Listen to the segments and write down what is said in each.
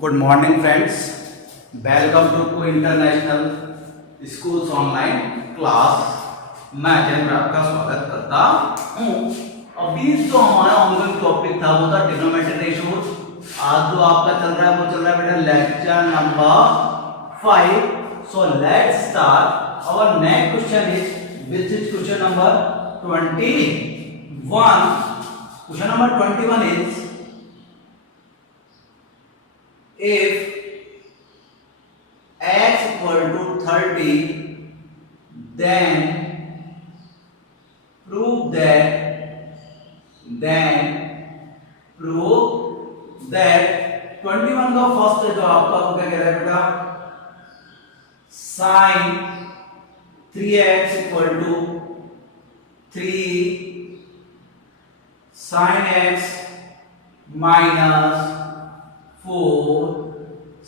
Good morning friends, welcome to international schools online class. मैं अजय आपका स्वागत करता हूँ। अभी जो हमारा ऑनलाइन टॉपिक था वो था ट्रिग्नोमेट्रिक रेशियोज। आज जो आपका चल रहा है वो चल रहा है बेटा lecture number 5। So let's start. Our next question is which is question number 21। Question number 21 is if x equal to 30 then prove that 21 का फर्स्ट जो आपका वो क्या कह रहा है बेटा sin 3x equal to 3 sin x minus 4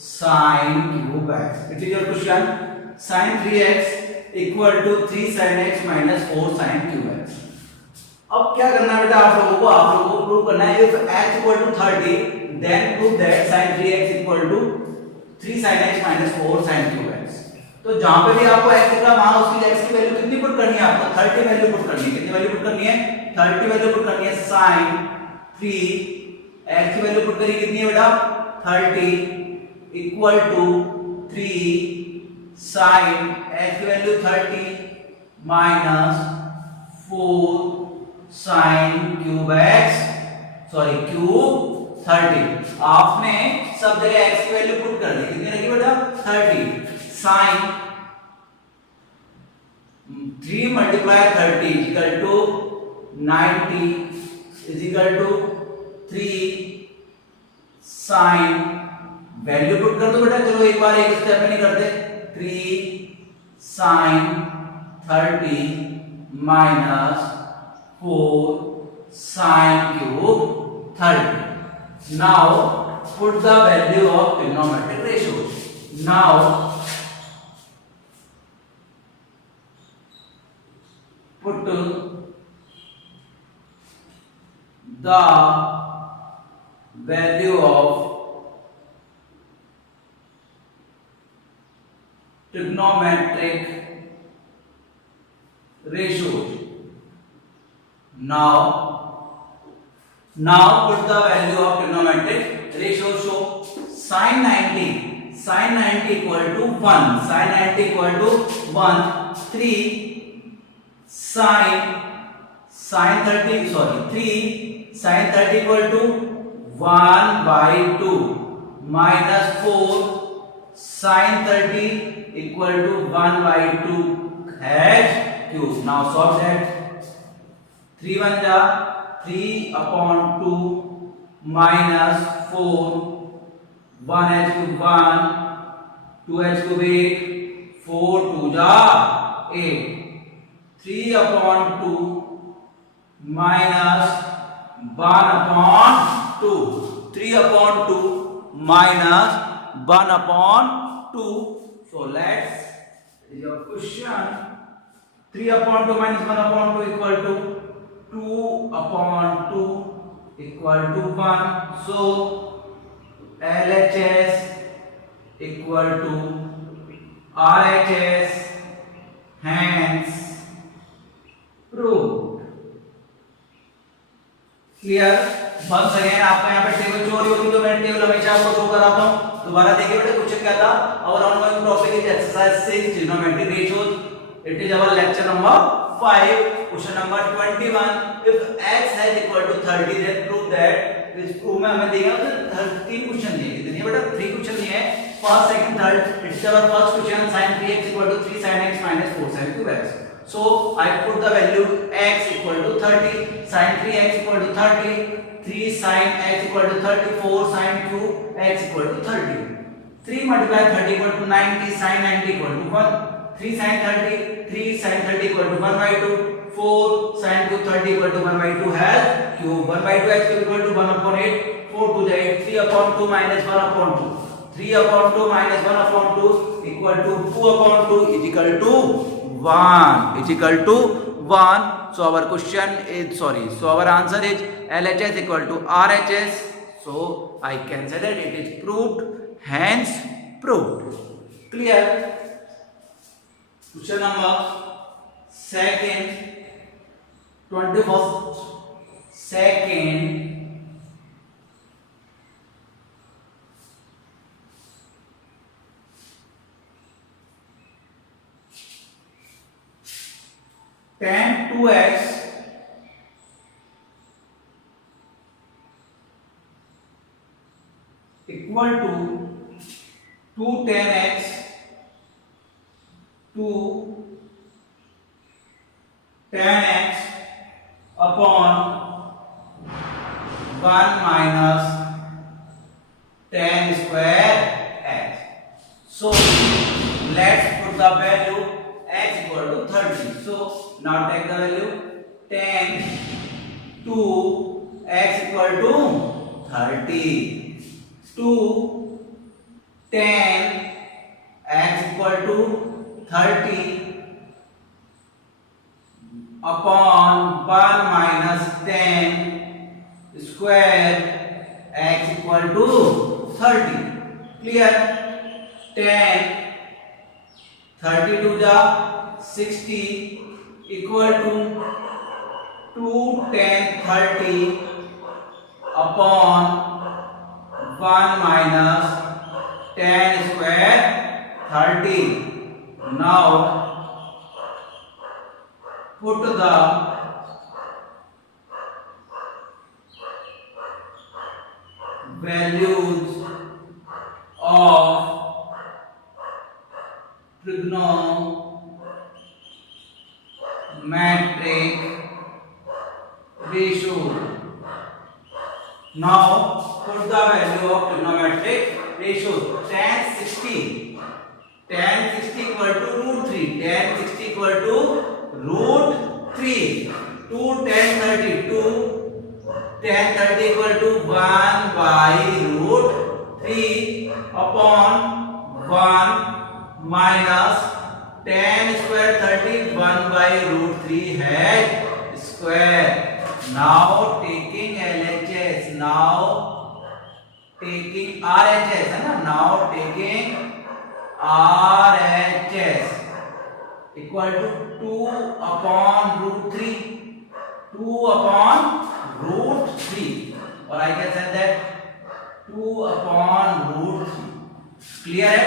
sin cube x. It is your question. Sin 3x equal to 3 sin x minus 4 sin cube x. अब क्या करना है बेटा आप लोगों को प्रूव करना है if x equal to 30 then prove that sin 3x equal to 3 sin x minus 4 sin cube x. तो जहां पे भी आपको x दिख रहा है वहां उसकी x की वैल्यू कितनी पुट करनी है आपको 30 वैल्यू पुट करनी है। कितनी वैल्यू पुट करनी है 30 वैल्यू पुट करनी है। sin 3 x की वैल्यू पुट करी कितनी है बेटा 30 इक्वल टू 3 sin x की वैल्यू 30 माइनस 4 sin cube x sorry cube 30। आपने सब जगह x की वैल्यू पुट कर दी। कितनी रखी बेटा 30 sin 3 multiply 30 equal to 90 is equal to 3 sine value put कर दो बेटा। चलो एक बार एक स्टेप में नहीं करते 3 साइन 30 माइनस 4 sine cube 30। Now put the value of trigonometric ratios. Now put the value of trigonometric ratios. Now put the value of trigonometric ratios. So sin 90 equal to 1 sin 90 equal to 1 3 sin 30 sorry 3 sin 30 equal to 1 by 2 minus 4 sin 30 equal to 1 by 2 h cube. Now solve that 3 1 जा 3 upon 2 minus 4 1 h cube 1 2 h cube 8 4 2 जा 8 3 upon 2 minus 1 upon 2 3 upon 2 minus 1 upon 2. So let's is your question 3 upon 2 minus 1 upon 2 equal to 2 upon 2 equal to 1. So LHS equal to RHS, hence proved. Clear. बस again आपका यहाँ पे table चोरी होगी तो मैं table हमेशा आपको शो कराता हूँ। दोबारा देखिए बेटा क्वेश्चन क्या था। Our ongoing topic is exercise 6 trigonometric ratios. It is our lecture number 5 question number 21 if x has equal to 30 then prove that. इस प्रूव में हमें देगा तो 3 क्वेश्चन दिए। कितने बेटा 3 क्वेश्चन दिए हैं first second third. It's our first question sin 3x equal to 3 sin x minus 4 sin cube x. So I put the value x equal to 30 sin 3x equal to 30 3 sin x equal to 34 sin cube x equal to 30 3 multiply 30 equal to 90 sin 90 equal to 1 3 sin 30 equal to 1 by 2 4 sin cube 30 equal to 1 by 2 has cube 1 by 2 x cube equal to 1 upon 8 4 to the 8 3 upon 2 minus 1 upon 2 3 upon 2 minus 1 upon 2 equal to 2 upon 2 is equal to 1 is equal to 1. So our question is so our answer is LHS equal to RHS. So I can say that it is proved hence proved. Clear? Question number second, 21st second, 2x equal to 10x upon 1 minus 10 square x. So let's put the value x equal to 30. So now take the value 10 to x equal to 30. 10 x equal to 30 upon 1 minus 10 square x equal to 30. Clear? 10 30 to the 60 equal to 10 30 upon 1 minus 10 square 30. Now put the values of trigonometric ratio. Now put the value of trigonometric ratio. Tan 60 equal to root 3. Tan 60 equal to root 3. 2 tan 30 equal to 1 by root 3 upon 1 minus tan square 30 1 by root 3 head square. Now taking LHS, now taking RHS है ना, now taking RHS equal to 2 upon root 3, 2 upon root 3, or I can say that 2 upon root 3. Clear है?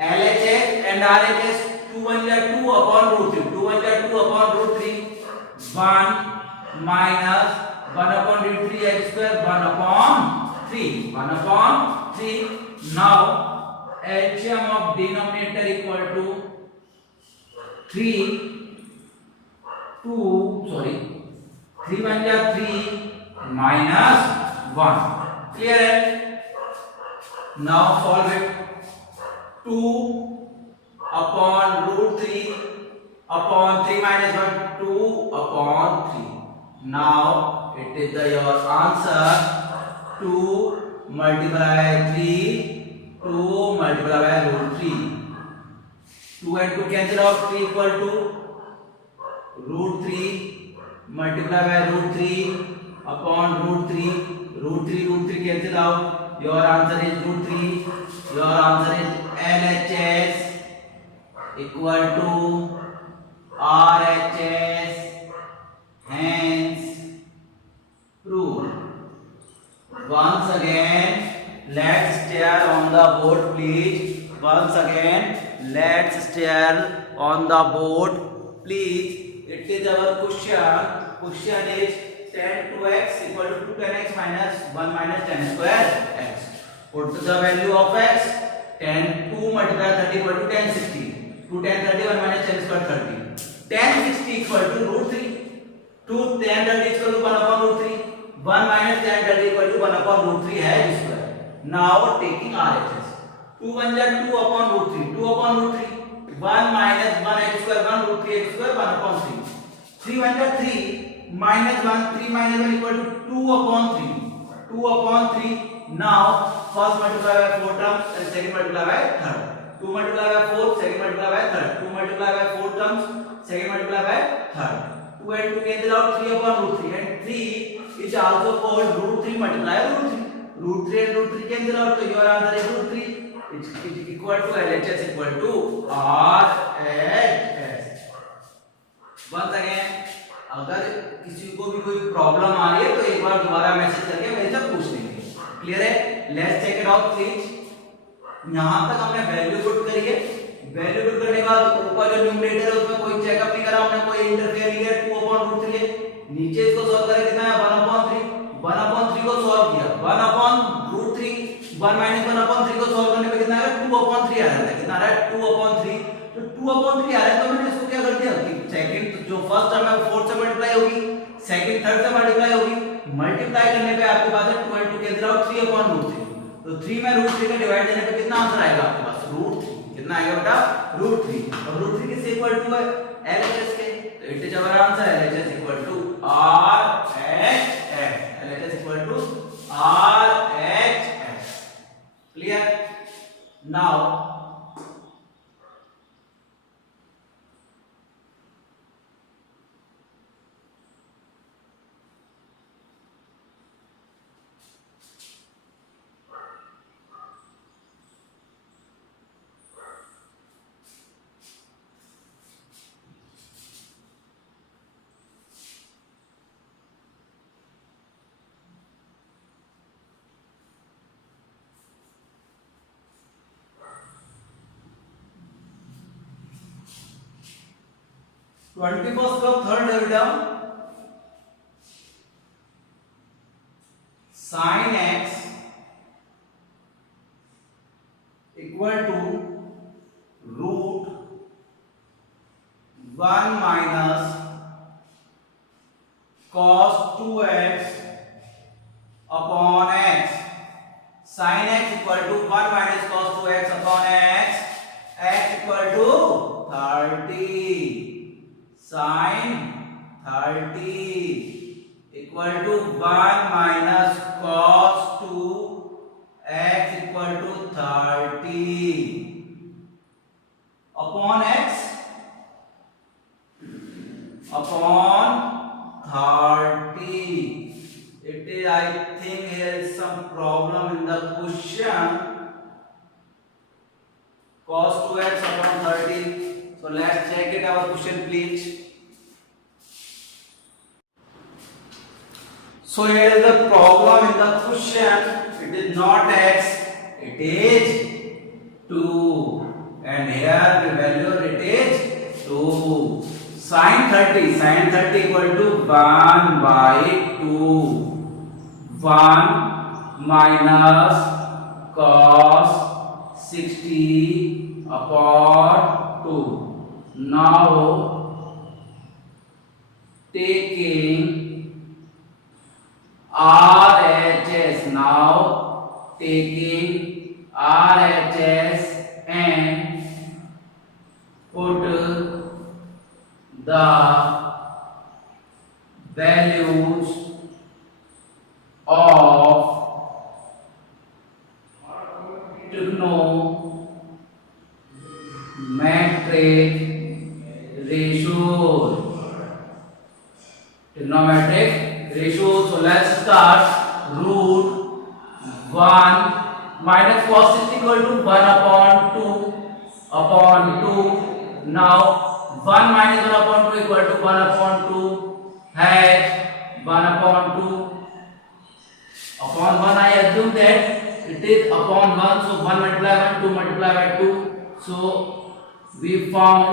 LHS and RHS 2 1 या 2 upon root 3, 2 1 या 2 upon root 3, 1 minus 1 upon root 3 x square 1 upon 3, 1 upon 3. Now LCM of denominator equal to 3 1 या 3 minus 1. Clear है? Now solve it. 2 upon root 3 upon 3 minus 1, 2 upon 3. Now it is your answer. 2 multiplied by 3, 2 multiplied by root 3. 2 and 2 cancel out, 3 equal to root 3 multiplied by root 3 upon root 3. Root 3 cancel out. Your answer is root 3. Your answer is LHS equal to RHS, hence proved. Once again, let's stare on the board, please. Once again, let's stare on the board, please. It is our question. Question is tan 2x equal to 2 tan x minus 1 minus tan square x. Put the value of x. Tan 2 multiplied 30 equal to tan 60. 2 tan 30 1 minus tan square 30. Tan 60 equal to root 3. 2 tan 30 equal to 1 upon root 3. 1 minus tan 30 equal to 1 upon root 3 है square. Now taking RHS. 2 1 जा 2 upon root 3. 2 upon root 3. 1 minus 1 x square 1 root 3 x square 1 upon 3. 3 1 जा 3 minus 1 3 minus 1 equal to 2 upon 3. 2 upon 3. Now first multiply by 4 terms and second multiply by third. 2 multiply by 4, second multiply by third. 2 multiply by 4 terms, second multiply by third. 2 and 2 cancel out, 3 upon root 3, and 3 is also called root 3 multiply root 3. Root 3 and root 3 cancel out, so your answer is root 3. is equal to LHS equal to RHS. Once again, अगर किसी को भी कोई problem आ रही है तो एक बार दोबारा मैसेज करके मेरे से पूछ लेंगे. क्लियर है? Let's check it out please. यहां तक हमने वैल्यू पुट करी है. वैल्यू पुट करने के बाद ऊपर जो न्यूमरेटर है उसमें कोई चेकअप नहीं करा हमने, कोई इंटरफेयर नहीं किया. 2/√3 है. नीचे इसको सॉल्व करें कितना है 1/3. 1/3 को सॉल्व किया 1/√3. 1 माइनस 1/3 को सॉल्व करने पे कितना आएगा 2/3 आ रहा है. कितना आ रहा है 2/3. तो 2/3 आ रहा है तो मैंने इसको क्या कर दिया कि सेकंड जो फर्स्ट टर्म है वो फोर्थ से मल्टीप्लाई होगी, सेकंड थर्ड से मल्टीप्लाई होगी. मल्टीप्लाई करने पे आपके पास है 2 * 2 कैंसिल आउट 3/√3. तो 3 में √3 का डिवाइड देने पे कितना आंसर आएगा आपके पास √3. कितना आएगा बेटा √3. अब √3 किससे इक्वल टू है LHS के. तो it is our answer LHS equal to RHS. LHS equal to RHS. Clear? Now 21st का third derivative sin x equal to √1 minus cos 2x upon x. sin x equal to 1 minus cos 2x upon x. x equal to 30. sin 30 equal to 1 minus cos 2 x equal to 30 upon x upon 30. It is, I think here is some problem in the question. Cos 2x upon 30. So let's check it our question please. So here is the problem in the question. It is not x, it is 2, and here the value it is 2. Sin 30 equal to 1/2. 1 minus cos 60 upon 2. Now taking RHS, now taking RHS and put the values of trigonometric ratios. So let's start. √1 minus cos 60 equal to 1/2 upon 2. Now 1 minus 1/2 equal to 1/2 has 1/2 upon 1. I assume that it is upon 1, so 1 multiply 1, 2 multiply by 2. So we found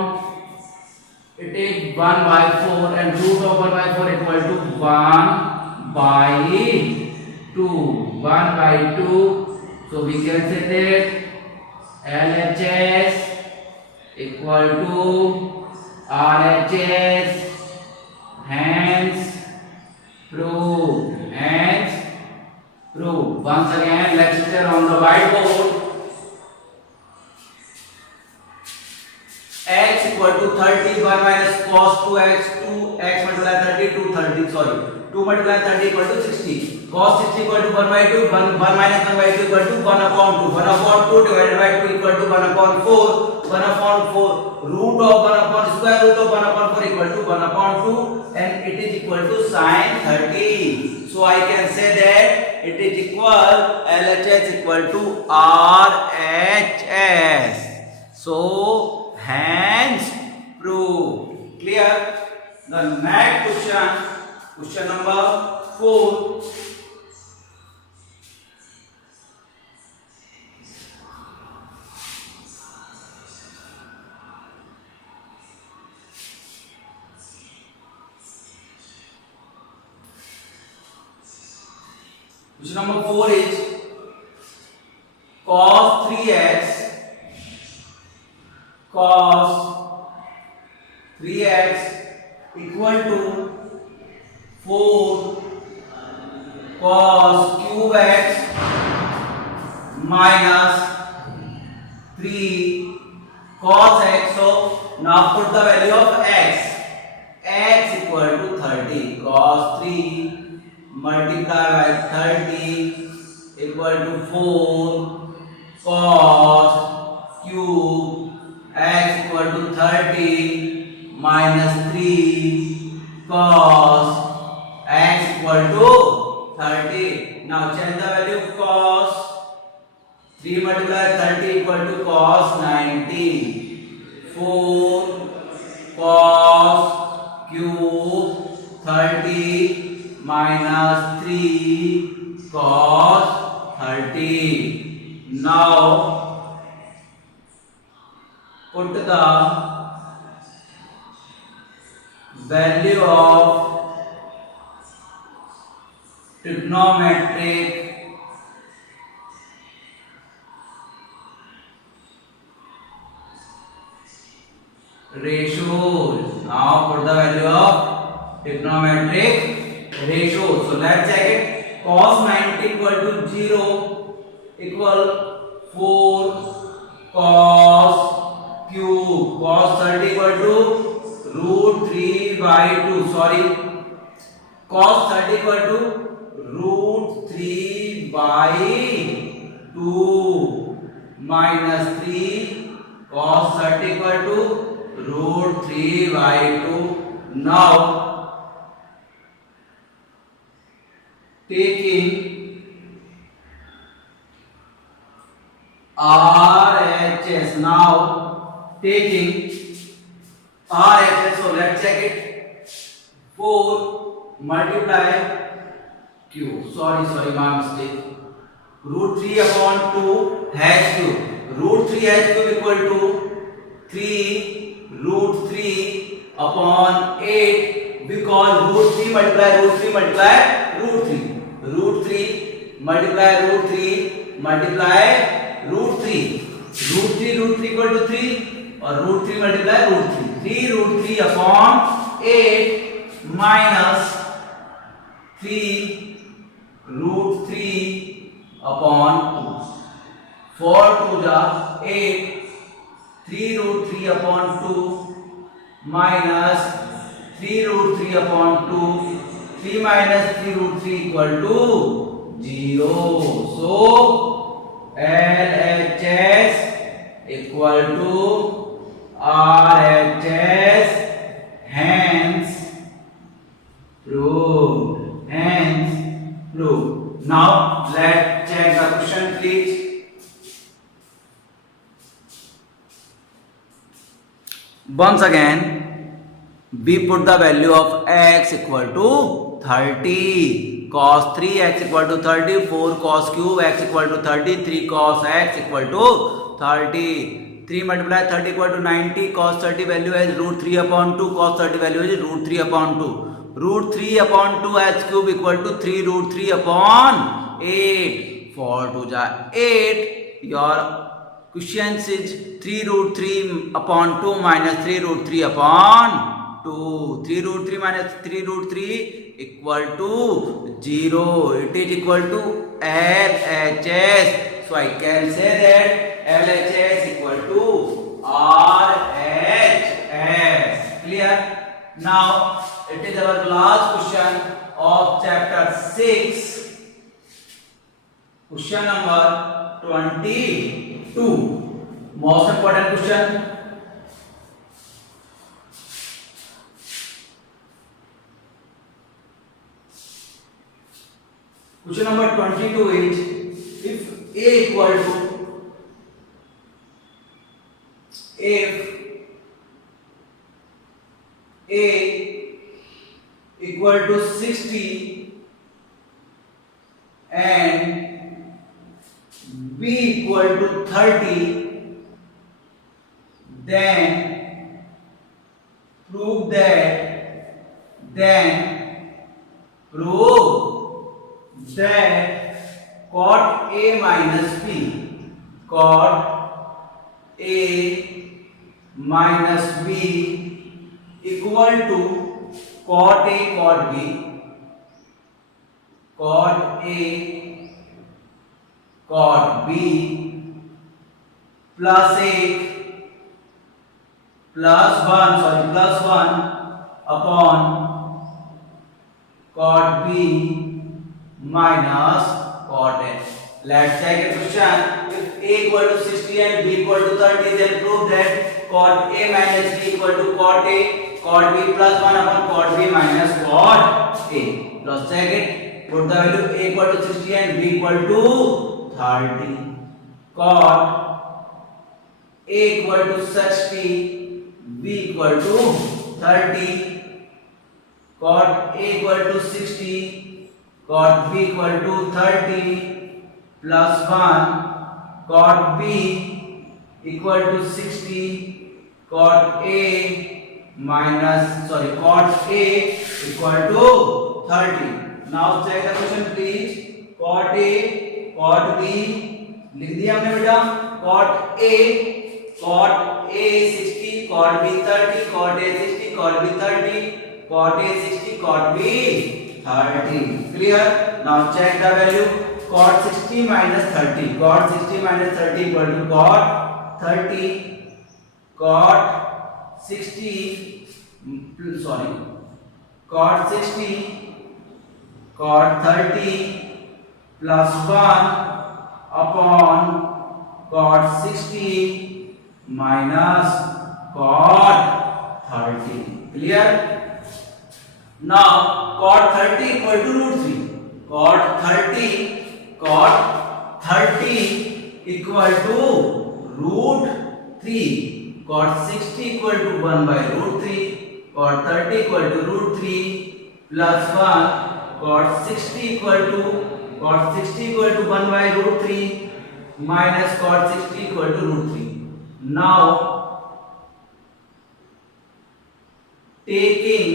it is 1/4 and root of 1/4 equal to 1/2. 1/2. So we can say that LHS equal to RHS. Hence proved. Hence proved. Once again, let's stare on the whiteboard. X equal to 30. 1 minus cos 2x. 2x multiply 30. 2 multiply 30 equal to 60. Cos 60 equal to 1/2. 1 minus 1/2 equal to 1/2. 1/2 divided by 2 equal to 1/4. 1/4. Root of 1 square root of 1/4 equal to 1/2, and it is equal to sin 30. So I can say that it is equal LHS equal to RHS. So hence proved. Clear? The next question number 4. Question number 4 is cos 3x equal to 4 cos cube x minus 3 cos x. So now put the value of x equal to 30. Cos 3 multiplied by 30 equal to 4 cos cube x equal to 30 minus 3 cos x equal to 30. Now change the value of cos. 3 multiplied 30 equal to cos 90. 4 cos cube 30 minus 3 cos 30. Now put the value of trigonometric ratios. Now put the value of trigonometric ratio. So let's check it. Cos 90 equal to 0 equal 4 cos cube. Cos 30 equal to root 3 by 2. Sorry. Cos 30 equal to root 3 by 2 minus 3 cos 30 equal to root 3 by 2. Now taking RHS. Now taking RHS. So let's check it. 4 multiply Q. Sorry, my mistake. Root 3 upon 2 h cube. Root 3 h cube equal to 3 root 3 upon 8. Because root 3 multiply root 3 multiply root 3. Root 3 multiply root 3 multiply root 3. Root 3 equal to 3 or root 3 multiply root 3. 3 root 3 upon 8 minus 3 root 3 upon 2. 4 to the 8. 3 root 3 upon 2 minus 3 root 3 upon 2. 3 minus 3 root 3 equal to 0. So LHS equal to RHS. Hence proved. Now let's check the question, please. Once again, we put the value of x equal to 30. Cos 3x equal to 30. 4 cos cube x equal to 30. 3 cos x equal to 30. 3 multiply 30 equal to 90. Cos 30 value is root 3 upon 2. Cos 30 value is root 3 upon 2. Root 3 upon 2 h cube equal to 3 root 3 upon 8. 4 to the 8. Your question is 3 root 3 upon 2 minus 3 root 3 upon 2. 3 root 3 minus 3 root 3 equal to 0. It is equal to LHS. So I can say that LHS equal to RHS. Clear? Now it is our last question of chapter 6. Question number 22. Most important question. Question number 22 is if a equal to if a equal to 60 and b equal to 30, then prove that cot a minus b, cot a minus b equal to cot a cot b, cot a cot b plus 1 upon cot b minus cot a. Let's take a question. If a equal to 60 and b equal to 30, then prove that cot a minus b equal to cot a cot b plus 1 upon cot b minus cot a. Let's check it. Put the value a equal to 60 and b equal to 30. Cot a equal to 60, b equal to 30. Cot a equal to 60, cot b equal to 30 plus 1. Cot b equal to 60, cot a equal to 30. Now check the question please. Cot a cot b लिख दिया हमने बेटा. cot a 60, cot b 30, cot a 60, cot b 30, cot a 60, cot b 30. Clear? Now check the value. Cot 60 minus 30, cot 60 minus 30 equal to cot 30, cot 60 cot 60 cot 30 plus 1 upon cot 60 minus cot 30. Clear? Now cot 30 equal to root 3. Cot 30 equal to root 3. Cot 60 equal to 1 by root 3. Cot 30 equal to root 3 plus 1. Cot 60 equal to 1 by root 3 minus cot 60 equal to root 3. Now taking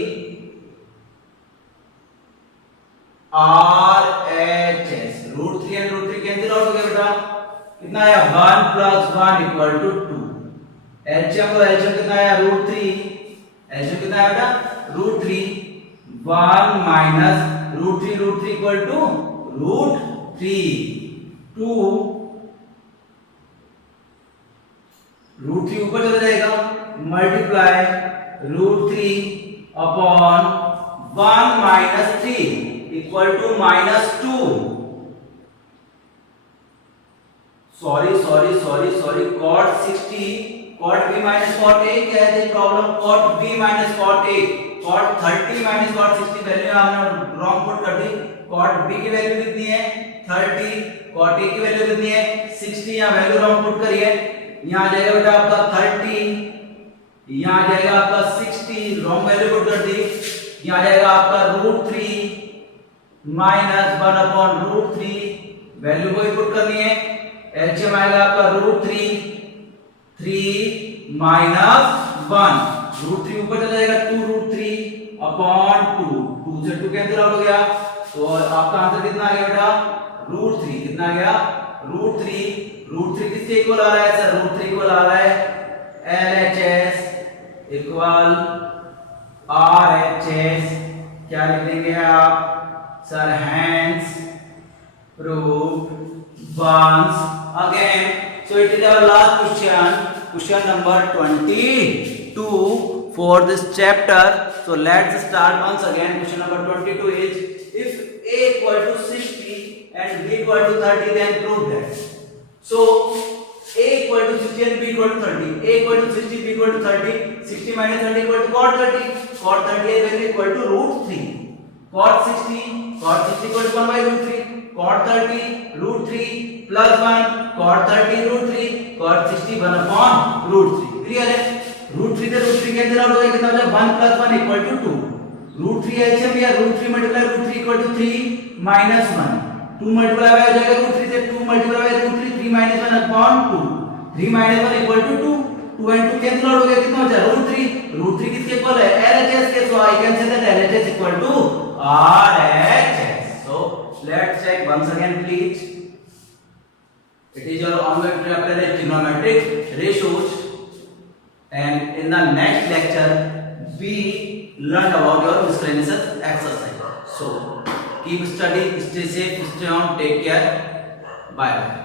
RHS, root 3 and root 3 cancel out हो गया बेटा. कितना आया 1 plus 1 equal to 2. LCM तो LCM कितना आया root 3. LCM कितना आया बेटा root 3. 1 minus root 3 equal to root 3. 2 root 3 ऊपर चला जाएगा. Multiply root 3 upon 1 minus 3 equal to minus 2. Sorry. Cot 60, cot b minus cot a क्या है problem. Cot b minus cot a, cot 30 minus cot 60 value हमने wrong put कर दी. Cot b की value कितनी है 30, cot a की value कितनी है 60. यहाँ वैल्यू रॉन्ग पुट करी है. यहाँ आ जाएगा बेटा आपका 30, यहाँ आ जाएगा आपका 60, रॉन्ग वैल्यू पुट कर दी. यहाँ आ जाएगा आपका root 3 minus 1 upon root 3, value को ही पुट करनी है. एलसीएम आएगा आपका रूट 3 माइनस 1, रूट 3 ऊपर चला जाएगा 2 रूट 3 अपॉन 2 से 2 कैंसिल आउट हो गया. तो आपका आंसर कितना आ गया बेटा रूट 3. कितना आ गया रूट 3 किसके इक्वल आ रहा है सर. रूट 3 इक्वल आ रहा है LHS इक्वल RHS. क्या लिख देंगे आप sir. Hence proved once again. So it is our last question number 22 for this chapter. So let's start once again. Question number 22 is if a equal to 60 and b equal to 30, then prove that. So a equal to 60 and b equal to 30. A equal to 60, b equal to 30. 60 minus 30 equal to cot 30. Cot 30 is value equal to root 3. Cot 60 equal to 1 by root 3. cot 30 root 3 plus 1 cot 30 root 3 cot 60 1 upon root 3 clear है root 3 से root 3 cancel out हो गया कितना हो जाएगा 1 plus 1 equal to 2 root 3 HM या root 3 multiply root 3 equal to 3 minus 1 2 multiply हो जाएगा root 3 से 2 multiply by root 3 3 minus 1 upon 2 3 minus 1 equal to 2 2 and 2 cancel out हो गया कितना हो जाएगा root 3 किसके इक्वल है LHS के so I can say that LHS equal to RHS so let's check once again please it is your ongoing chapter is trigonometric ratios and in the next lecture we learn about your miscellaneous exercise so keep studying stay safe stay on take care bye bye